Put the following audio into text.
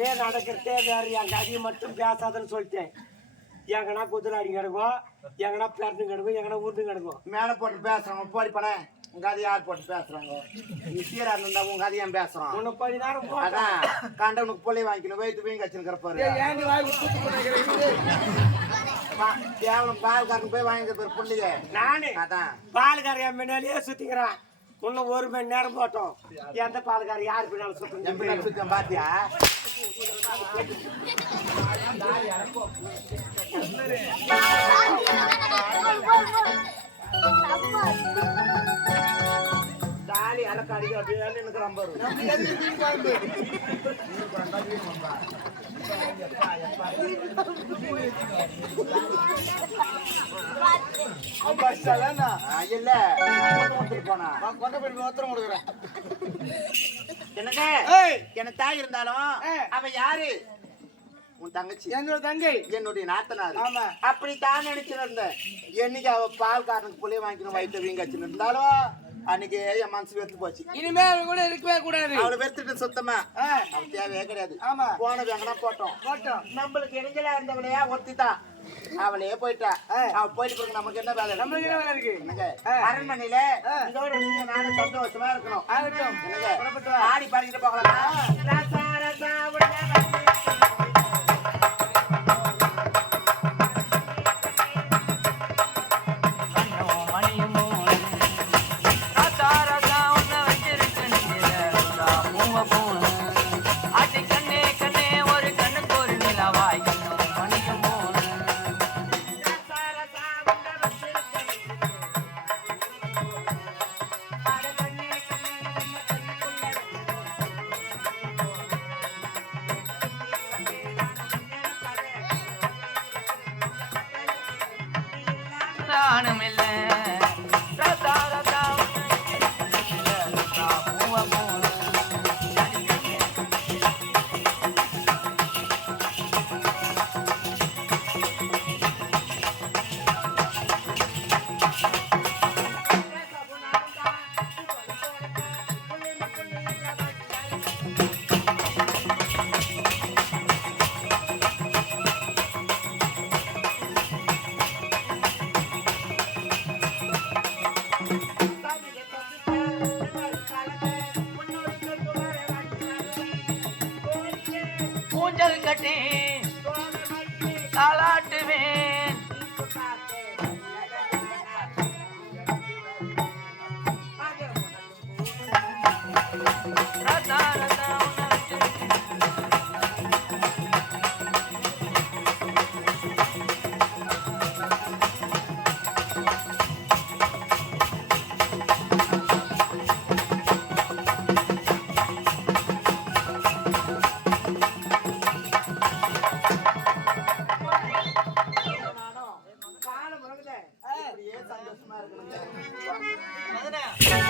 இனிமே நடக்கிறதே வேற என் கதையை மட்டும் பேசாதன்னு சொல்லிட்டேன். எங்கன்னா குதிராடி கிடக்கும், எங்கன்னா பேருந்து கிடக்கும், எங்கன்னா உருண்டு கிடக்கும். மேல போட்டு பேசுறாங்க போடி படம். உங்க கதை யார் போட்டு பேசுறாங்க? நீ சீரா இருந்தா உங்க கதை ஏன் பேசுறான்? உன்னை கொஞ்ச நேரம் அதான் கண்டவனுக்கு பொல்லி வாங்கிக்கணும். வயிற்று போய் கச்சிருக்கிறப்பாரு கேவலம் பால்காரன் போய் வாங்கிக்கிற புள்ளிங்க. நானு அதான் பால்காரையா முன்னாலேயே சுத்திக்கிறான். இன்னும் 1 மணி நேரம் போட்டோம். எந்த பால்கார யாரு பின்னாலும் சுத்தம் சுத்தம் பாத்தியா? தாலி அலக்காடி அப்படியே எனக்கு ரொம்ப என்ன தாய் இருந்தாலும் அவ யாரு? உன் தங்கச்சி. என்னோட தங்கை, என்னுடைய நாத்தனார். ஆமா, அப்படித்தான் நினைச்சுன்னு இருந்தேன். என்னைக்கு அவ பால்காரனுக்கு புள்ளைய வாங்கிக்கணும் வயிற்று வீங்கச்சுன்னு இருந்தாலும் அன்னைக்கு என் மனசு வெறுத்து போச்சு. இனிமே அவ கூட இருக்கவே கூடாது. அவளை வெறுத்துட்டு சுத்தமா அவ தேவையே கிடையாது. ஆமா, போனது எங்கன்னா போட்டோம். நம்மளுக்கு இடைஞ்சலா இருந்தவளையா ஒருத்திதான் அவளையே போயிட்டா. அவ போயிட்டு பிறகு நமக்கு என்ன வேலை? நம்மளுக்கு என்ன வேலை இருக்கு? அரண்மனையில இதோட நீங்க நானும் சந்தோஷமா இருக்கணும். ஆடி பாடிக்கிட்டு போகலாம். கட்டி தாளாட்டுவேன். சந்தோஷமா இருக்கு.